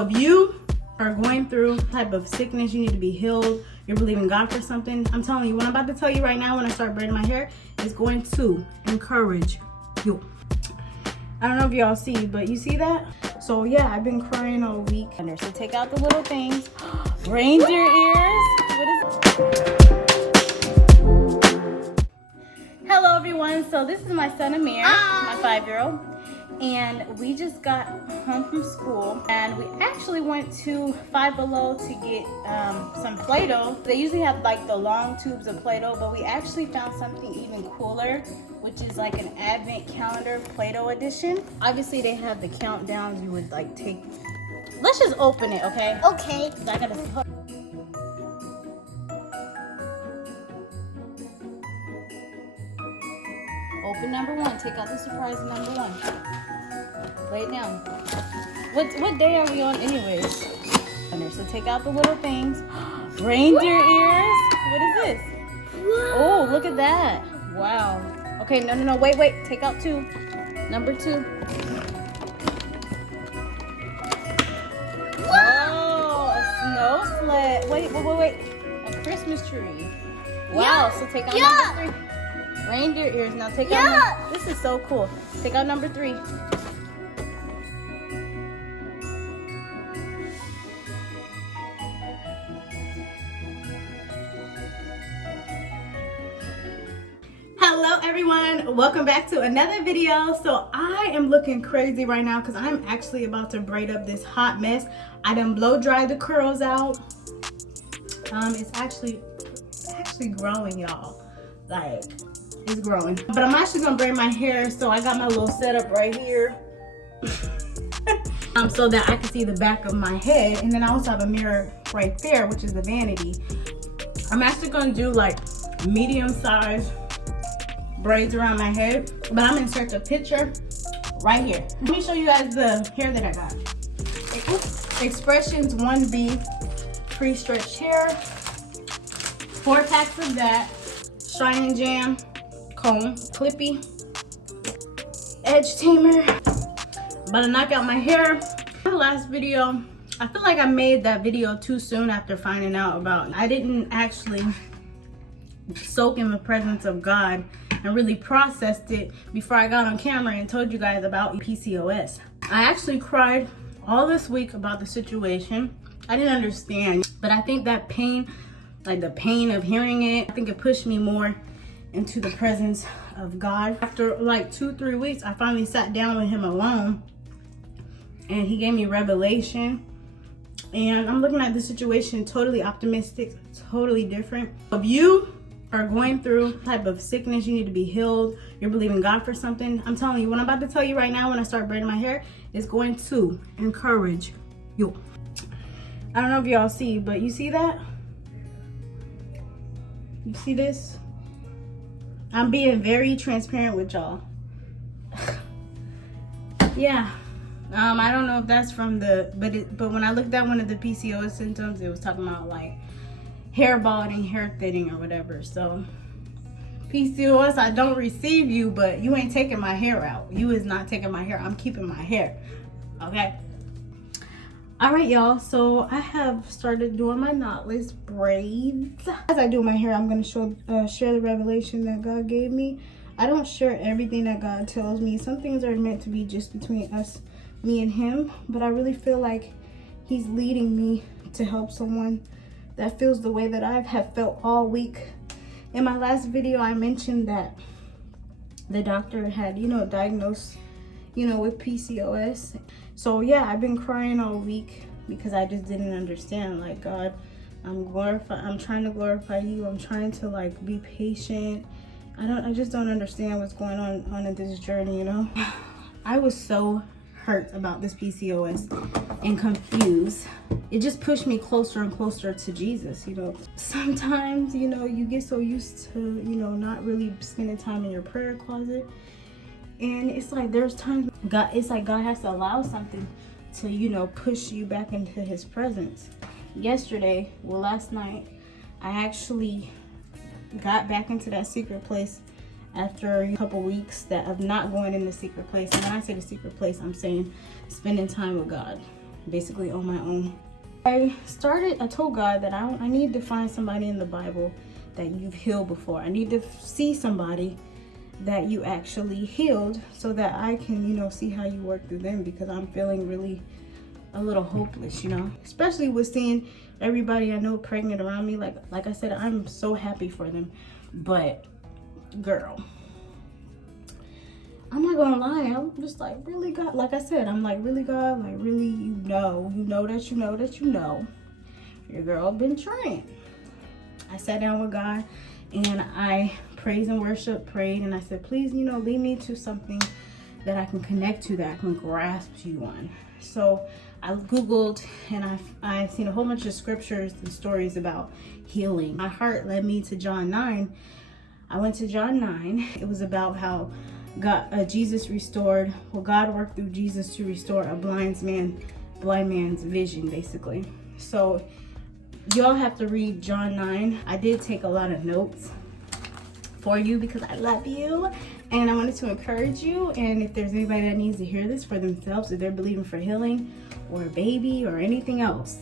If you are going through type of sickness, you need to be healed, you're believing God for something, I'm telling you, what I'm about to tell you right now when I start braiding my hair is going to encourage you. I don't know if y'all see, but you see that? So yeah, I've been crying all week. So take out the little things. Reindeer ears. What is it? Hello everyone. So this is my son Amir, my 5-year-old. And we just got home from school and we actually went to Five Below to get some Play-Doh. They usually have like the long tubes of Play-Doh, but we actually found something even cooler, which is like an advent calendar Play-Doh edition. Obviously they have the countdowns you would like take. Let's just open it, okay? Okay. I gotta. Open number 1. Take out the surprise number 1. Lay it down. What day are we on anyways? So take out the little things. Reindeer ears. What is this? Oh, look at that. Wow. Okay, no, wait. Take out 2. Number 2. Oh, a snow sled. Wait. A Christmas tree. Wow, so take out number 3. Reindeer ears. Now take out this is so cool. Take out number 3. Hello everyone, welcome back to another video. So I am looking crazy right now because I'm actually about to braid up this hot mess. I done blow dried the curls out. It's actually growing, y'all. Like, it's growing. But I'm actually gonna braid my hair, so I got my little setup right here. So that I can see the back of my head, and then I also have a mirror right there, which is the vanity. I'm actually gonna do like medium size braids around my head, but I'm gonna insert a picture right here. Let me show you guys the hair that I got. Expressions 1B pre-stretched hair, 4 packs of that, Shine and Jam comb, clippy, edge tamer. About to knock out my hair. My last video, I feel like I made that video too soon after finding out about I didn't actually soak in the presence of God and really processed it before I got on camera and told you guys about PCOS. I actually cried all this week about the situation. I didn't understand, but I think that pain, like the pain of hearing it, I think it pushed me more into the presence of God. After like 2-3 weeks, I finally sat down with him alone and he gave me revelation. And I'm looking at the situation totally optimistic, totally different. If you are going through type of sickness, you need to be healed, you're believing God for something, I'm telling you, what I'm about to tell you right now when I start braiding my hair is going to encourage you. I don't know if y'all see, but you see that? You see this? I'm being very transparent with y'all. Yeah. I don't know if that's from the, but when I looked at one of the PCOS symptoms, it was talking about like hair balding, hair thinning, or whatever. So PCOS, I don't receive you, but you ain't taking my hair out. You is not taking my hair. I'm keeping my hair. Okay. All right, y'all. So I have started doing my knotless braids. As I do my hair, I'm gonna share the revelation that God gave me. I don't share everything that God tells me. Some things are meant to be just between us, me and him, but I really feel like he's leading me to help someone that feels the way that I have felt all week. In my last video, I mentioned that the doctor had, diagnosed, with PCOS. So yeah, I've been crying all week because I just didn't understand. Like, God, I'm trying to glorify you. I'm trying to like be patient. I just don't understand what's going on in this journey, I was so hurt about this PCOS and confused. It just pushed me closer and closer to Jesus. Sometimes you get so used to not really spending time in your prayer closet, and it's like there's times God has to allow something to push you back into his presence. Last night, I actually got back into that secret place after a couple weeks of not going in the secret place. And when I say the secret place, I'm saying spending time with God. basically on my own. I told God that I need to find somebody in the Bible that you've healed before. I need to see somebody that you actually healed so that I can, you know, see how you work through them, because I'm feeling really a little hopeless, you know, especially with seeing everybody I know pregnant around me. Like I said, I'm so happy for them, but girl, I'm not gonna lie, I'm just like, really, God? Like I said, I'm like, really, God? Like, really, you know that your girl been trying. I sat down with God and I praised and prayed, and I said, please, you know, lead me to something that I can connect to, that I can grasp you on. So I Googled, and I've seen a whole bunch of scriptures and stories about healing. My heart led me to John 9. I went to John 9. It was about how God worked through Jesus to restore a blind man's vision, basically. So y'all have to read John 9. I did take a lot of notes for you because I love you and I wanted to encourage you. And if there's anybody that needs to hear this for themselves, if they're believing for healing or a baby or anything else,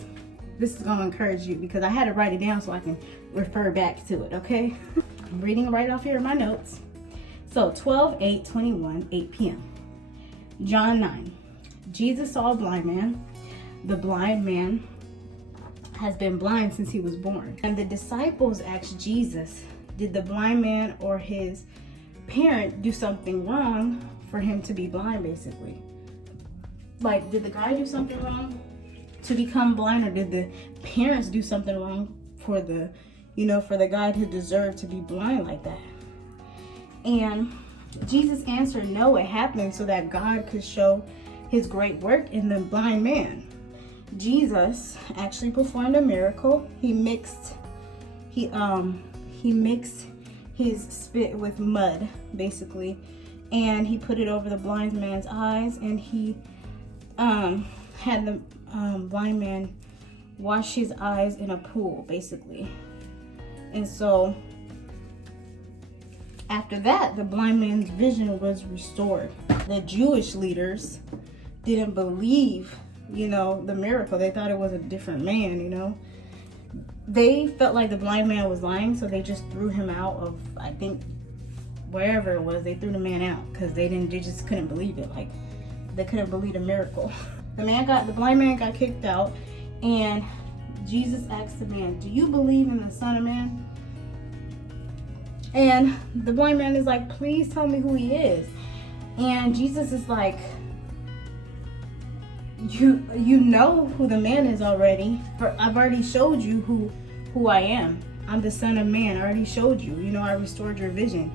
this is going to encourage you, because I had to write it down so I can refer back to it, okay? I'm reading right off here in my notes. So 12/8/21, 8 p.m. John 9. Jesus saw a blind man. The blind man has been blind since he was born. And the disciples asked Jesus, did the blind man or his parent do something wrong for him to be blind, basically? Like, did the guy do something wrong to become blind, or did the parents do something wrong for the, you know, for the guy who deserved to be blind like that? And Jesus answered, no, it happened so that God could show his great work in the blind man. Jesus actually performed a miracle. He mixed his spit with mud, basically, and he put it over the blind man's eyes, and he had the blind man wash his eyes in a pool, basically. And so after that, the blind man's vision was restored. The Jewish leaders didn't believe, you know, the miracle. They thought it was a different man, you know. They felt like the blind man was lying, so they just threw him out of, I think, wherever it was. They threw the man out because they just couldn't believe it. Like, they couldn't believe the miracle. The blind man got kicked out, and Jesus asked the man, do you believe in the Son of Man? And the blind man is like, please tell me who he is. And Jesus is like, you know who the man is already. I've already showed you who I am. I'm the Son of Man. I already showed you. You know, I restored your vision.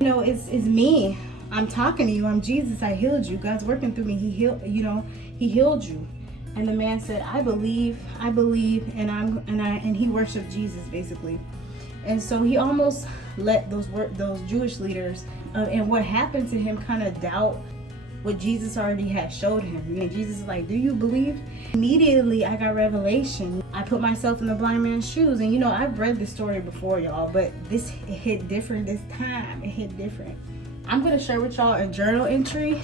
You know, it's me. I'm talking to you. I'm Jesus. I healed you. God's working through me. He healed you. And the man said, I believe, and he worshiped Jesus, basically. And so he almost let those Jewish leaders and what happened to him kind of doubt what Jesus already had showed him. And Jesus is like, do you believe? Immediately I got revelation. I put myself in the blind man's shoes. And you know, I've read this story before, y'all, but it hit different this time. It hit different. I'm going to share with y'all a journal entry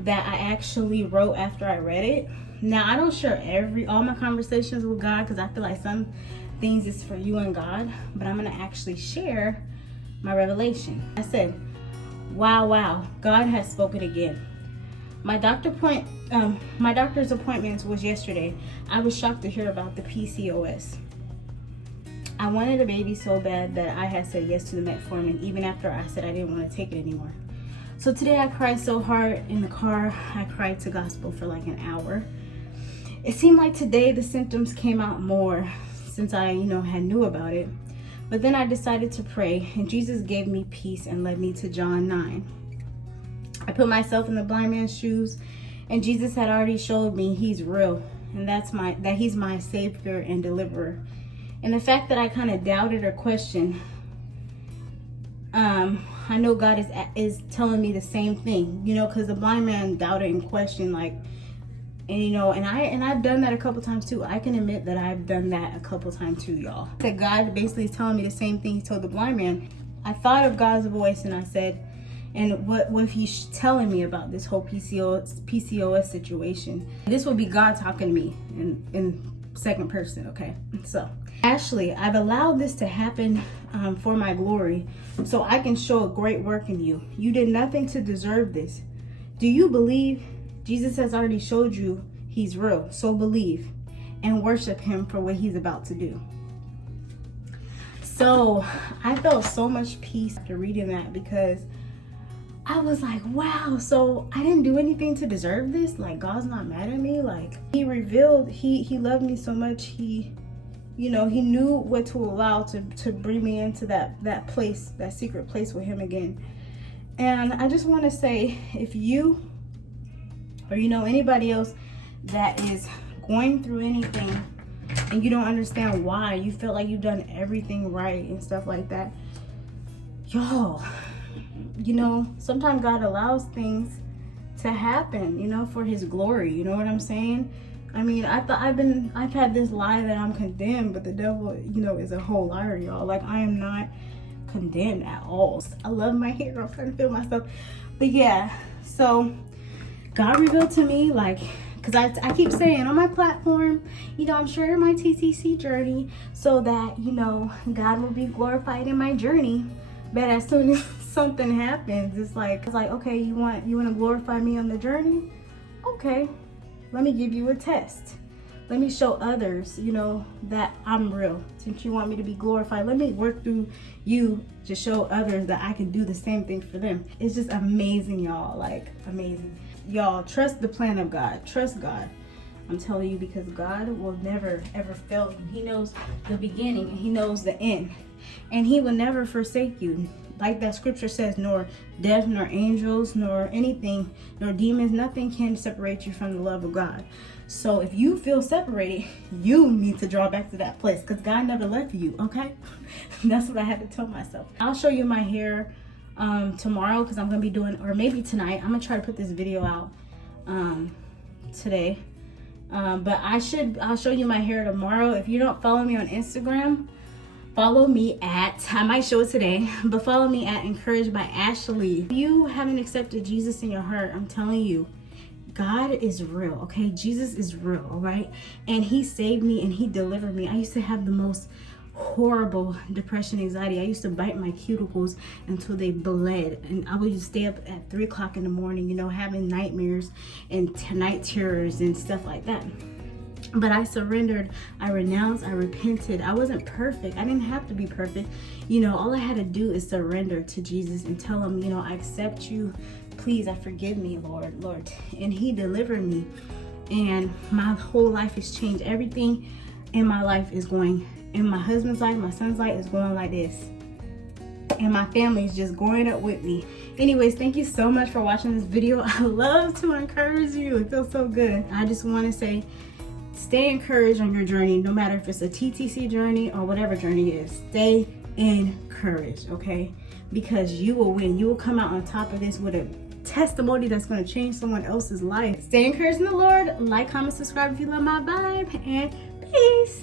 that I actually wrote after I read it. Now, I don't share all my conversations with God, because I feel like some things is for you and God, but I'm going to actually share my revelation. I said, wow, God has spoken again. My doctor's appointment was yesterday. I was shocked to hear about the PCOS. I wanted a baby so bad that I had said yes to the metformin, even after I said I didn't want to take it anymore. So today I cried so hard in the car. I cried to gospel for like an hour. It seemed like today the symptoms came out more since I, had knew about it. But then I decided to pray, and Jesus gave me peace and led me to John 9. I put myself in the blind man's shoes, and Jesus had already showed me he's real, and that he's my savior and deliverer. And the fact that I kind of doubted or questioned, I know God is telling me the same thing, because the blind man doubted and questioned, and I've done that a couple times too. I can admit that I've done that a couple times too, y'all. That God basically is telling me the same thing he told the blind man. I thought of God's voice and I said, and what he's telling me about this whole PCOS situation. This will be God talking to me in second person, okay? So, Ashley, I've allowed this to happen for my glory, so I can show a great work in you. You did nothing to deserve this. Do you believe? Jesus has already showed you he's real, so believe and worship him for what he's about to do. So I felt so much peace after reading that, because I was like, wow, so I didn't do anything to deserve this. Like, God's not mad at me. Like, he revealed, he loved me so much. He, you know, he knew what to allow to bring me into that place, that secret place with him again. And I just want to say, if you, or you know anybody else that is going through anything and you don't understand why, you feel like you've done everything right and stuff like that, y'all, you know, sometimes God allows things to happen, you know, for his glory. You know what I'm saying? I mean, I've had this lie that I'm condemned, but the devil, you know, is a whole liar, y'all. Like, I am not condemned at all. I love my hair. I'm trying to feel myself. But yeah, so God revealed to me, like, because I keep saying on my platform, you know, I'm sharing my TTC journey so that, you know, God will be glorified in my journey. But as soon as something happens, it's like, okay, you want to glorify me on the journey? Okay, let me give you a test. Let me show others, you know, that I'm real. Since you want me to be glorified, let me work through you to show others that I can do the same thing for them. It's just amazing, y'all. Like, amazing. Y'all, trust the plan of God. Trust God. I'm telling you, because God will never, ever fail you. He knows the beginning and he knows the end. And he will never forsake you. Like that scripture says, nor death, nor angels, nor anything, nor demons, nothing can separate you from the love of God. So if you feel separated, you need to draw back to that place, because God never left you, okay? That's what I had to tell myself. I'll show you my hair tomorrow, because I'm going to be doing, or maybe tonight. I'm going to try to put this video out today. But I'll show you my hair tomorrow. If you don't follow me on Instagram, follow me at, I might show it today, but follow me at Encouraged by Ashley. If you haven't accepted Jesus in your heart, I'm telling you, God is real, okay? Jesus is real, all right? And he saved me and he delivered me. I used to have the most horrible depression, anxiety. I used to bite my cuticles until they bled, and I would just stay up at 3 o'clock in the morning, you know, having nightmares and night terrors and stuff like that. But I surrendered, I renounced, I repented. I wasn't perfect. I didn't have to be perfect. You know, all I had to do is surrender to Jesus and tell him, you know, I accept you. Please, forgive me, Lord. And he delivered me. And my whole life has changed. Everything in my life is going, in my husband's life, my son's life is going like this. And my family is just growing up with me. Anyways, thank you so much for watching this video. I love to encourage you. It feels so good. I just want to say, stay encouraged on your journey, no matter if it's a TTC journey or whatever journey it is. Stay encouraged, okay? Because you will win. You will come out on top of this with a testimony that's going to change someone else's life. Stay encouraged in the Lord. Like, comment, subscribe if you love my vibe, and peace.